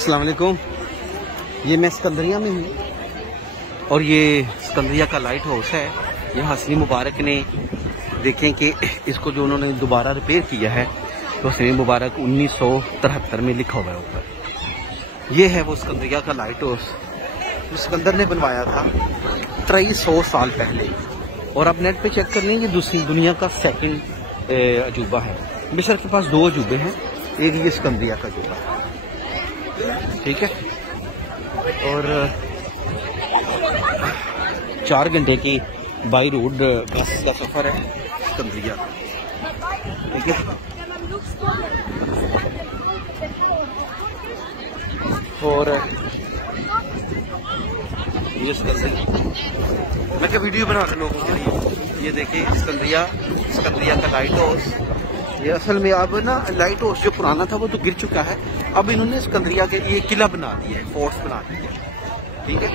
अस्सलाम वालेकुम। ये मैं सिकंदरिया में हूँ और ये सिकंदरिया का लाइट हाउस है। ये हसनी मुबारक ने देखें कि इसको जो उन्होंने दोबारा रिपेयर किया है तो हसनी मुबारक 1973 में लिखा हुआ है ऊपर। ये है वो सिकंदरिया का लाइट हाउस जो सिकंदर ने बनवाया था 2300 साल पहले। और आप नेट पे चेक कर लेंगे, दूसरी दुनिया का सेकंड अजूबा है। मिस्र के पास 2 अजूबे हैं, एक ये सिकंदरिया का अजूबा है, ठीक है। और 4 घंटे की बाई रोड बस का सफर है सिकंदरिया, ठीक है। और ये मैं क्या वीडियो बना रहे लोगों के लिए। ये देखिए सिकंदरिया का लाइट हाउस। ये असल में अब ना लाइट हाउस जो पुराना था वो तो गिर चुका है, अब इन्होंने सिकंदरिया के लिए किला बना दिया है, फोर्ट्स बना दिए हैं, ठीक है।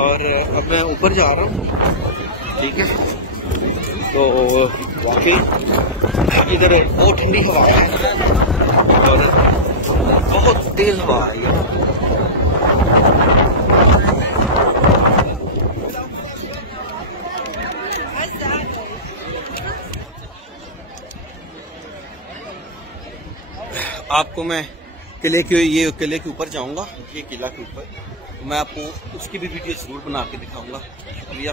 और अब मैं ऊपर जा रहा हूँ, ठीक है। तो वाकई इधर बहुत ठंडी हवा है और बहुत तेज हवा है। आपको मैं किले के ऊपर जाऊंगा, ये किला के ऊपर, मैं आपको उसकी भी वीडियो जरूर बना के दिखाऊंगा। शुक्रिया।